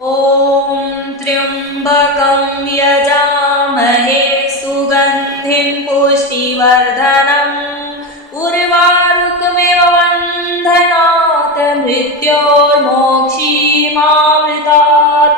ॐ त्र्यम्बकं यजामहे सुगन्धिं पुष्टिवर्धनम् उर्वारुकमिव बन्धनात् मृत्योर्मोक्षीमामृतात्।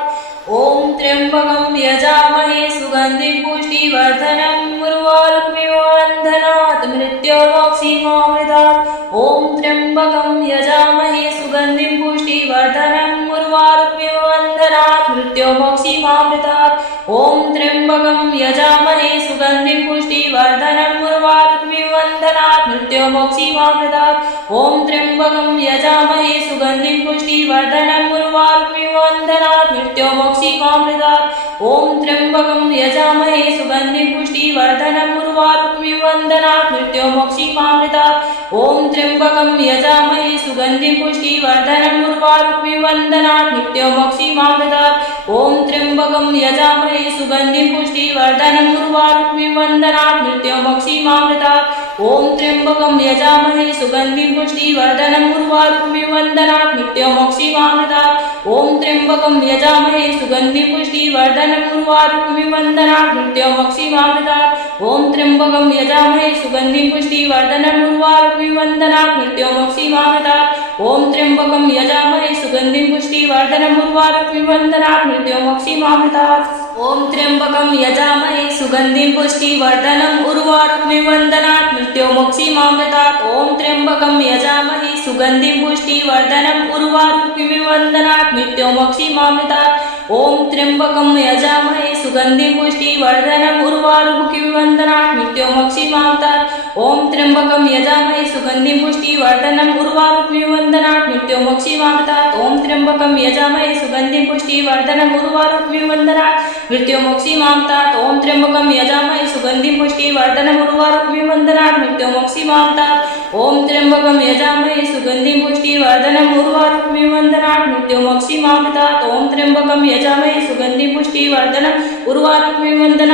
ॐ त्र्यम्बकं यजामहे सुगन्धिं पुष्टिवर्धनम् उर्वारुकमिव बन्धनात् मृत्योर्मोक्षीमामृतात्। ॐ त्र्यम्बकं यजामहे सुगन्धिं पुष्टिवर्धनम् उर्वारुकमिव बन्धनात् मृत्योर्मोक्षीमामृतात्। ॐ त्र्यम्बकं यजामहे सुगन्धिं पुष्टिवर्धनम् उर्वारुकमिव बन्धनात् मृत्योर्मोक्षीमामृतात्। ॐ त्र्यम्बकं यजामहे सुगन्धिं पुष्टिवर्धनम् उर्वारुकमिव बन्धनात् मृत्योर्मोक्षीमामृतात्। ॐ त्र्यम्बकं यजामहे सुगन्धिं पुष्टिवर्धनम् उर्वारुकमिव बन्धनात् मृत्योर्मोक्षीमामृतात्। ॐ त्र्यम्बकं यजामहे सुगन्धिं पुष्टिवर्धनम् उर्वारुकमिव बन्धनात् मृत्योर्मोक्षीमामृतात्। ॐ त्र्यम्बकं यजामहे सुगन्धिं पुष्टिवर्धनम् उर्वारुकमिव बन्धनात् मृत्योर्मोक्षीमामृतात्। ॐ त्र्यम्बकं यजामहे सुगन्धिं पुष्टिवर्धनम् उर्वारुकमिव बन्धनात् मृत्योर्मोक्षीमामृतात्। ॐ त्र्यम्बकं यजामहे सुगन्धिं पुष्टिवर्धनम् उर्वारुकमिव बन्धनात् मृत्योर्मोक्षीमामृतात्। ॐ त्र्यम्बकं यजामहे सुगन्धिं पुष्टिवर्धनम् उर्वारुकमिव बन्धनात् मृत्योर्मोक्षीमामृतात्। ॐ त्र्यम्बकं यजामहे सुगन्धिं पुष्टिवर्धनम् उर्वारुकमिव बन्धनात् मृत्योर्मोक्षीमामृतात्। ॐ त्र्यम्बकं यजामहे सुगन्धिं पुष्टिवर्धनम् उर्वारुकमिव बन्धनात् मृत्योर्मोक्षीमामृतात्। ॐ त्र्यम्बकं यजामहे सुगन्धिं पुष्टिवर्धनम् उर्वारुकमिव बन्धनात् मृत्योर्मोक्षीमामृतात्। ॐ त्र्यम्बकं यजामहे सुगन्धिं पुष्टिवर्धनम् उर्वारुकमिव बन्धनात् मृत्योर्मोक्षीमामृतात्। ॐ त्र्यम्बकं यजामहे सुगन्धिं पुष्टिवर्धनम् उर्वारुकमिव बन्धनात् मृत्योर्मोक्षीमामृतात्। ॐ त्र्यम्बकं यजामहे सुगन्धिं पुष्टिवर्धनम् उर्वारुकमिव बन्धनात् मृत्योर्मोक्षीमामृतात्। ॐ त्र्यम्बकं यजामहे सुगन्धिं पुष्टिवर्धनम् उर्वारुकमिव बन्धनात् मृत्योर्मोक्षीमामृतात्। ॐ त्र्यम्बकं यजामहे सुगन्धिं पुष्टिवर्धनम् उर्वारुकमिव बन्धनात् मृत्योर्मोक्षीमामृतात्। ॐ त्र्यम्बकं यजामहे सुगन्धिं पुष्टिवर्धनम् उर्वारुकमिव बन्धनात् मृत्योर्मोक्षीमामृतात्। ॐ त्र्यम्बकं यजामहे सुगन्धिं पुष्टिवर्धनम् उर्वारुकमिव बन्धनात् मृत्योर्मोक्षीमामृतात्। ॐ त्र्यम्बकं यजामहे सुगन्धिं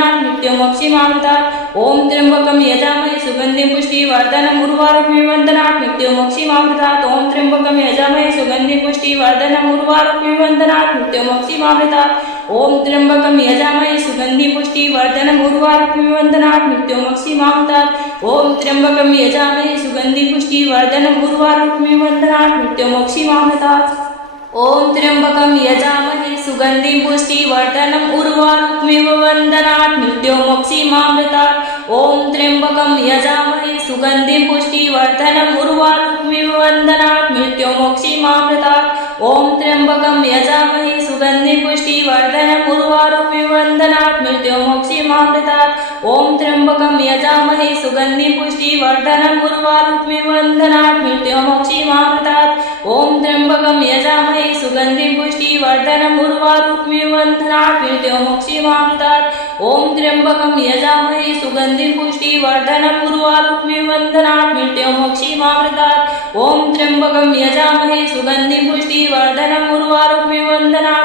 पुष्टिवर्धनम् उर्वारुकमिव बन्धनात् मृत्योर्मोक्षीमामृतात्। ॐ त्र्यम्बकं यजामहे सुगन्धिं पुष्टिवर्धनम् उर्वारुकमिव बन्धनात् मृत्योर्मोक्षीमामृतात्। ॐ त्र्यम्बकं यजामहे सुगन्धिं पुष्टिवर्धनम् उर्वारुकमिव बन्धनात् मृत्योर्मोक्षीमामृतात्। ॐ त्र्यम्बकं यजामहे सुगन्धिं पुष्टिवर्धनम् उर्वारुकमिव बन्धनात् मृत्योर्मोक्षीमामृतात्। ॐ त्र्यम्बकं यजामहे सुगन्धिं पुष्टिवर्धनम् उर्वारुकमिव बन्धनात् मृत्योर्मोक्षीमामृतात्। ॐ त्र्यम्बकं यजामहे सुगन्धिं पुष्टिवर्धनम् उर्वारुकमिव बन्धनात् मृत्योर्मोक्षीमामृतात्। ॐ त्र्यम्बकं यजामहे सुगन्धिं पुष्टिवर्धनम् उर्वारुकमिव बन्धनात् मृत्योर्मोक्षीमामृतात्। ॐ त्र्यम्बकं यजामहे सुगन्धिं पुष्टिवर्धनम् उर्वारुकमिव बन्धनात् मृत्योर्मोक्षीमामृतात्। ॐ त्र्यम्बकं यजामहे सुगन्धिं पुष्टिवर्धनम् उर्वारुकमिव बन्धनात् मृत्योर्मोक्षीमामृतात्। ॐ त्र्यम्बकं यजामहे सुगन्धिं पुष्टिवर्धनम् उर्वारुकमिव बन्धनात् मृत्योर्मोक्षीमामृतात्। ॐ त्र्यम्बकं यजामहे सुगन्धिं पुष्टिवर्धनम् उर्वारुकमिव बन्धनात्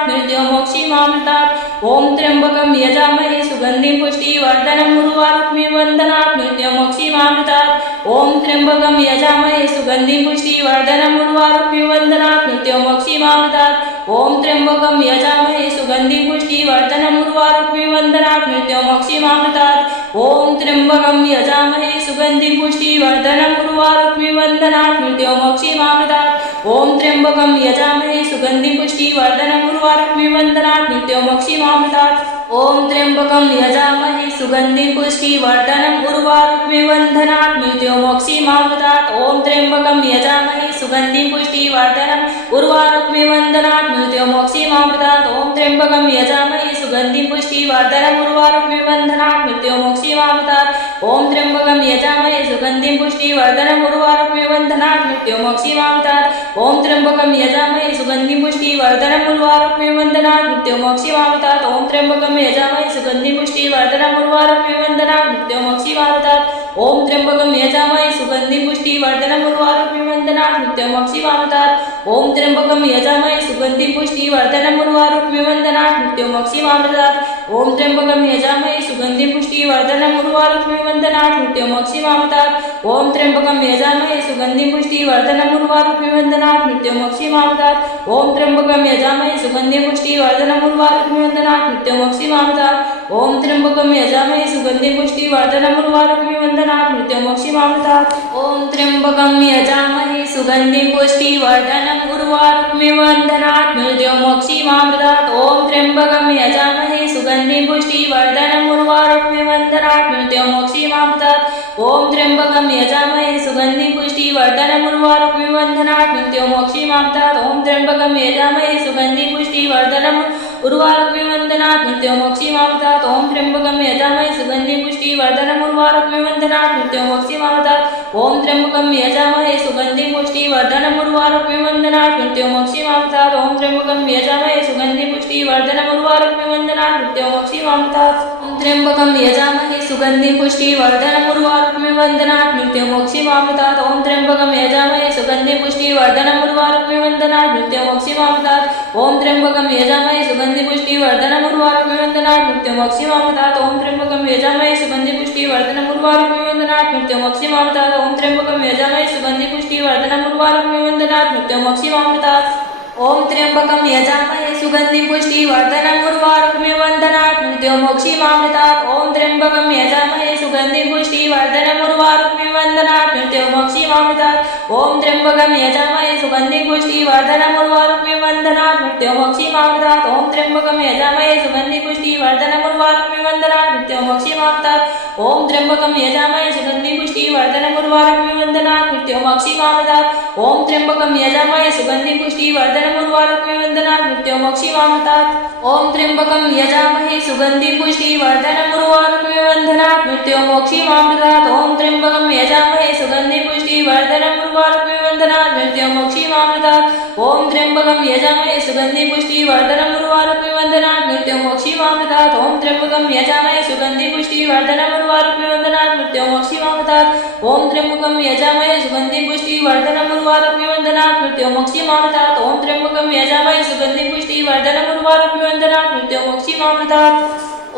मृत्योर्मोक्षीमामृतात्। ॐ त्र्यम्बकं यजामहे सुगन्धिं पुष्टिवर्धनम् उर्वारुकमिव बन्धनात् मृत्योर्मोक्षीमामृतात्। ॐ त्र्यम्बकं यजामहे सुगन्धिं पुष्टिवर्धनम् उर्वारुकमिव बन्धनात् मृत्योर्मोक्षीमामृतात्। ॐ त्र्यम्बकं यजामहे सुगन्धिं पुष्टिवर्धनम् उर्वारुकमिव बन्धनात् मृत्योर्मोक्षीमामृतात्। ॐ त्र्यम्बकं यजामहे सुगन्धिं पुष्टिवर्धनम् उर्वारुकमिव बन्धनात् मृत्योर्मोक्षीमामृतात्। ॐ त्र्यम्बकं यजामहे सुगन्धिं पुष्टिवर्धनम् उर्वारुकमिव बन्धनात् मृत्योर्मोक्षीमामृतात्। ॐ त्र्यम्बकं यजामहे सुगन्धिं पुष्टिवर्धनम् उर्वारुकमिव बन्धनात् मृत्योर्मोक्षीमामृतात्। ॐ त्र्यम्बकं यजामहे सुगन्धिं पुष्टिवर्धनम् उर्वारुकमिव बन्धनात् मृत्योर्मोक्षीमामृतात्। ॐ त्र्यम्बकं यजामहे सुगन्धिं पुष्टिवर्धनम् उर्वारुकमिव बन्धनात् मृत्योर्मोक्षीमामृतात्। ॐ त्र्यम्बकं यजामहे सुगन्धिं पुष्टिवर्धनम् उर्वारुकमिव बन्धनात् मृत्योर्मोक्षीमामृतात्। ॐ त्र्यम्बकं यजामहे सुगन्धिं पुष्टिवर्धनम् उर्वारुकमिव बन्धनात् मृत्योर्मोक्षीमामृतात्। ॐ त्र्यम्बकं यजामहे सुगन्धिं पुष्टिवर्धनम् उर्वारुकमिव बन्धनात् मृत्योर्मोक्षीमामृतात्। ओम त्र्यंबकं यजामहे सुगन्धिं पुष्टिवर्धनम् उर्वारुक्मिवन्दनात् मृत्युमोक्षीमामृतात् ओम त्र्यंबकं यजामहे सुगन्धिं पुष्टिवर्धनम् उर्वारुक्मिवन्दनात् मृत्युमोक्षीमामृतात् ओम त्र्यंबकं यजामहे सुगन्धिं पुष्टिवर्धनम् उर्वारुक्मिवन्दनात् मृत्युमोक्षीमामृतात् ओम त्र्यंबकं यजामहे सुगन्धिं पुष्टिवर्धनम् उर्वारुक्मिवन्दनात् मृत्युमोक्षीमामृतात् ओम त्र्यंबकं यजामहे सुगन्धिं पुष्टिवर्धनम् उर्वारुक्मिवन्दनात् मृत्युमोक्षीमामृतात् ओम त्र्यंबकं यजामहे सुगन्धिं पुष्टिवर्धनम् उर्वारुक्मिवन्दनात् मृत्युमोक्षीमामृतात् ओम त्र्यंबकं यजामहे सुगन्धिं पुष्टिवर्धनम् उर्वारुक्मिवन्दनात् मृत्युमोक्षीमामृतात् ओम त्र्यंबकं यजामहे सुगन्धिं पुष्टिवर्धनम् उर्वारुक्मिवन्दनात् मृत्युमोक्षीमामृतात् ओम त्र्यंबकं यजामहे सुगन्धिं पुष्टिवर्धनम् उर्वारुक्मिवन्दनात् मृत्युमोक्षीमामृतात् ओम त्र्यंबकं यजामहे सुगन्धिं पुष्टिवर्धनम् उर्वारुक्मिवन्दनात् मृत्युमोक्षीमामृतात् ओम त्र्यंबकं यजामहे सुगन्धिं पुष्टिवर्धनम् उर्वारुक्मिवन्दनात् मृत्युमोक्षीमामृतात् ओम त्र्यंबकं यजामहे सुगन्धिं पुष्टिवर्धनम् उर्वारुक्मिवन्दनात् मृत्युमोक्षीमामृतात् ओम त्र्यंबकं यजामहे सुगन्धिं पुष्टिवर्धनम् उर्वारुक्मिवन्दनात् मृत्युमोक्षीमामृतात् ओम त्र्यंबकं यजामहे सुगन्धिं पुष्टिवर्धनम् उर्वारुक्मिवन्दनात् मृत्युमोक्षीमामृतात् ओम त्र्यंबकं यजामहे सुगन्धिं पुष्टिवर्धनम् उर्वारुक्मिवन्दनात् मृत्युमोक्षीमामृतात् ओम त्र्यंबकं यजामहे सुगन्धिं पुष्टिवर्धनम् उर्वारुक्मिवन्दनात् मृत्युमोक्षीमामृतात् ओम त्र्यंबकं यजामहे सुगन्धिं पुष्टिवर्धनम् उर्वारुक्मिवन्दनात् मृत्युमोक्षीमामृतात् ओम त्र्यंबकं यजामहे सुगन्धिं पुष्टिवर्धनम् उर्वारुक्मिवन्दनात् मृत्युमोक्षीमामृतात् ओम त्र्यंबकं यजामहे सुगन्धिं पुष्टिवर्धनम् उर्वारुक्मिवन्दनात् मृत्युमोक्षीमामृतात् ओम त्र्यंबकं यजामहे सुगन्धिं पुष्टिवर्धनम् उर्वारुक्मिवन्दनात् मृत्युमोक्षीमामृतात् ओम त्र्यंबकं यजामहे सुगन्धिं पुष्टिवर्धनम् उर्वारुक्मिवन्दनात् मृत्युमोक्षीमामृतात् ओम त्र्यंबकं यजामहे सुगन्धिं पुष्टिवर्धनम् उर्वारुक्मिवन्दनात् मृत्युमोक्षीमामृतात् ओम त्र्यंबकं यजामहे सुगन्धिं पुष्टिवर्धनम् उर्वारुक्मिवन्दनात् मृत्युमोक्षीमामृतात् ओम त्र्यंबकं यजामहे सुगन्धिं पुष्टिवर्धनम् उर्वारुक्मिवन्दनात् मृत्युमोक्षीमामृतात् ओम त्र्यंबकं यजामहे सुगन्धिं पुष्टिवर्धनम् उर्वारुक्मिवन्दनात् मृत्युमोक्षीमामृतात् ओम त्र्यंबकं यजामहे सुगन्धिं पुष्टिवर्धनम् उर्वारुक्मिवन्दनात् मृत्युमोक्षीमामृतात् ओम त्र्यंबकं यजामहे सुगन्धिं पुष्टिवर्धनम् उर्वारुक्मिवन्दनात् मृत्युमोक्षीमामृतात् ओम त्र्यंबकं यजामहे सुगन्धिं पुष्टिवर्धनम् उर्वारुक्मिवन्दनात् मृत्युमोक्षीमामृतात्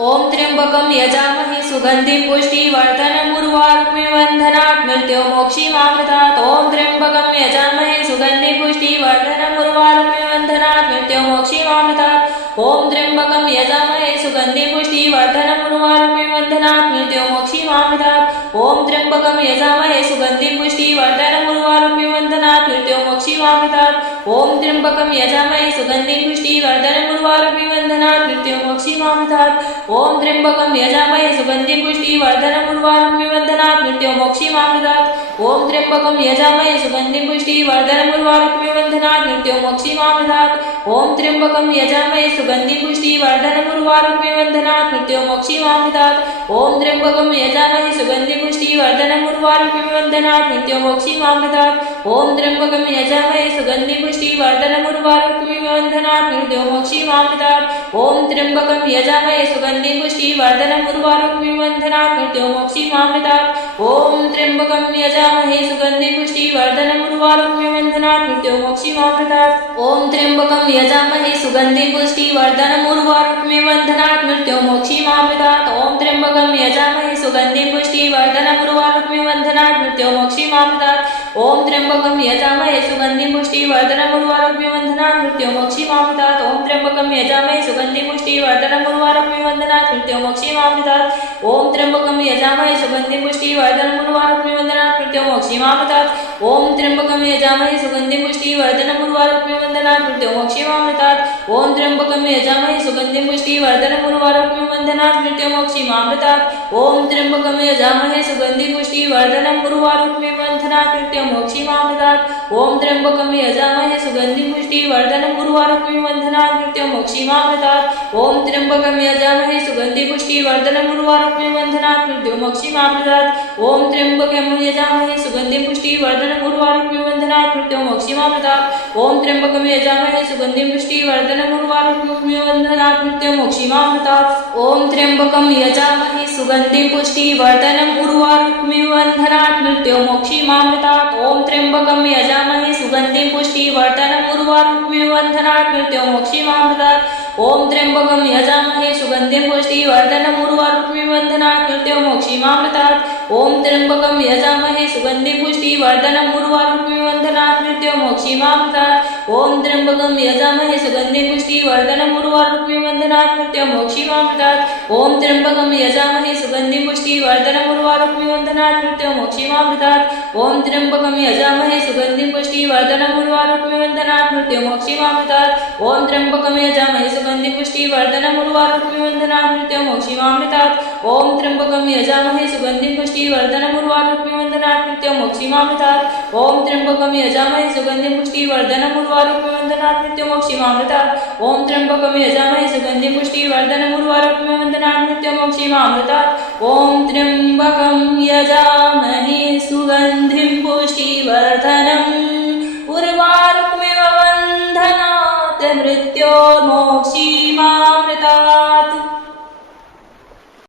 ओम त्र्यंबकं यजामहे सुगन्धिं पुष्टिवर्धनम् उर्वारुक्मिवन्दनात् मृत्युमोक्षीमामृतात् ओम त्र्यंबकं यजामहे सुगन्धिं पुष्टिवर्धनम् उर्वारुक्मिवन्दनात् मृत्युमोक्षीमामृतात् ओम त्र्यंबकं यजामहे सुगन्धिं पुष्टिवर्धनम् उर्वारुक्मिवन्दनात् मृत्युमोक्षीमामृतात् ओम त्र्यंबकं यजामहे सुगन्धिं पुष्टिवर्धनम् उर्वारुक्मिवन्दनात् मृत्युमोक्षीमामृतात् ओम त्र्यंबकं यजामहे सुगन्धिं पुष्टिवर्धनम् उर्वारुक्मिवन्दनात् मृत्युमोक्षीमामृतात् ओम त्र्यंबकं यजामहे सुगन्धिं पुष्टिवर्धनम् उर्वारुक्मिवन्दनात् मृत्युमोक्षीमामृतात् ओम त्र्यंबकं यजामहे सुगन्धिं पुष्टिवर्धनम् उर्वारुक्मिवन्दनात् मृत्युमोक्षीमामृतात् ओम त्र्यंबकं यजामहे सुगन्धिं पुष्टिवर्धनम् उर्वारुक्मिवन्दनात् मृत्युमोक्षीमामृतात् ओम त्र्यंबकं यजामहे सुगन्धिं पुष्टिवर्धनम् उर्वारुक्मिवन्दनात् मृत्युमोक्षीमामृतात् ओम त्र्यंबकं यजामहे सुगन्धिं पुष्टिवर्धनम् उर्वारुक्मिवन्दनात् मृत्युमोक्षीमामृतात् ओम त्र्यंबकं यजामहे सुगन्धिं पुष्टिवर्धनम् उर्वारुक्मिवन्दनात् मृत्युमोक्षीमामृतात् ओम त्र्यंबकं यजामहे सुगन्धिं पुष्टिवर्धनम् उर्वारुक्मिवन्दनात् मृत्युमोक्षीमामृतात् ओम त्र्यंबकं यजामहे सुगन्धिं पुष्टिवर्धनम् उर्वारुक्मिवन्दनात् मृत्युमोक्षीमामृतात् ओम त्र्यंबकं यजामहे सुगन्धिं पुष्टिवर्धनम् उर्वारुक्मिवन्दनात् मृत्युमोक्षीमामृतात् ओम त्र्यंबकं यजामहे सुगन्धिं पुष्टिवर्धनम् उर्वारुक्मिवन्दनात् मृत्युमोक्षीमामृतात् ओम त्र्यंबकं यजामहे सुगन्धिं पुष्टिवर्धनम् उर्वारुक्मिवन्दनात् मृत्युमोक्षीमामृतात् ओम त्र्यंबकं यजामहे सुगन्धिं पुष्टिवर्धनम् उर्वारुक्मिवन्दनात् मृत्युमोक्षीमामृतात् ओम त्र्यंबकं यजामहे सुगन्धिं पुष्टिवर्धनम् उर्वारुक्मिवन्दनात् मृत्युमोक्षीमामृतात् ओम त्र्यंबकं यजामहे सुगन्धिं पुष्टिवर्धनम् उर्वारुक्मिवन्दनात् मृत्युमोक्षीमामृतात् ओम त्र्यंबकं यजामहे सुगन्धिं पुष्टिवर्धनम् उर्वारुक्मिवन्दनात् मृत्युमोक्षीमामृतात् ओम त्र्यंबकं यजामहे सुगन्धिं पुष्टिवर्धनम् उर्वारुक्मिवन्दनात् मृत्युमोक्षीमामृतात् ओम त्र्यंबकं यजामहे सुगन्धिं पुष्टिवर्धनम् उर्वारुक्मिवन्दनात् मृत्युमोक्षीमामृतात् ओम त्र्यंबकं यजामहे सुगन्धिं पुष्टिवर्धनम् उर्वारुक्मिवन्दनात् मृत्युमोक्षीमामृतात् ओम त्र्यंबकं यजामहे सुगन्धिं पुष्टिवर्धनम् उर्वारुक्मिवन्दनात् मृत्युमोक्षीमामृतात् ओम त्र्यंबकं यजामहे सुगन्धिं पुष्टिवर्धनम् उर्वारुक्मिवन्दनात् वन्दनात् मृत्युमोक्षीमामृतात् ॐ त्र्यम्बकं यजामहे सुगन्धिं पुष्टिवर्धनम् उर्वारुकमिव बन्धनात् मृत्युमोक्षीमामृतात् ॐ त्र्यम्बकं यजामहे सुगन्धिं पुष्टिवर्धनम् उर्वारुकमिव बन्धनात् मृत्युमोक्षीमामृतात् ॐ त्र्यम्बकं यजामहे सुगन्धिं पुष्टिवर्धनम् उर्वारुकमिव बन्धनात् मृत्युमोक्षीमामृतात् ॐ त्र्यम्बकं यजामहे सुगन्धिं पुष्टिवर्धनम् उर्वारुकमिव बन्धनात् मृत्युमोक्षीमामृतात् ॐ त्र्यम्बकं यजामहे सुगन्धिं पुष्टिवर्धनम् उर्वारुकमिव बन्धनात् मृत्युमोक्षीमामृतात् ॐ त्र्यम्बकं यजामहे सुगन्धिं पुष्टिवर्धनम् उर्वारुकमिव बन्धनात् मृत्युमोक्षीमामृतात् ॐ त्र्यम्बकं यजामहे सुगन्धिं पुष्टिवर्धनम् उर्वारुकमिव बन्धनात् मृत्युमोक्षीमामृतात् ॐ त्र्यम्बकं यजामहे सुगन्धिं पुष्टिवर्धनम् उर्वारुकमिव बन्धनात् मृत्युमोक्षीमामृतात् ॐ त्र्यम्बकं यजामहे सुगन्धिं पुष्टिवर्धनम् उर्वारुकमिव बन्धनात् मृत्युमोक्षीमामृतात् ॐ त्र्यम्बकं यजामहे सुगन्धिं पुष्टिवर्धनम् उर्वारुकमिव बन्धनात् मृत्युमोक्षीमामृतात् ॐ त्र्यम्बकं यजामहे सुगन्धिं पुष्टिवर्धनम् उर्वारुकमिव बन्धनात् मृत्युमोक्षीमामृतात् ॐ त्र्यम्बकं यजामहे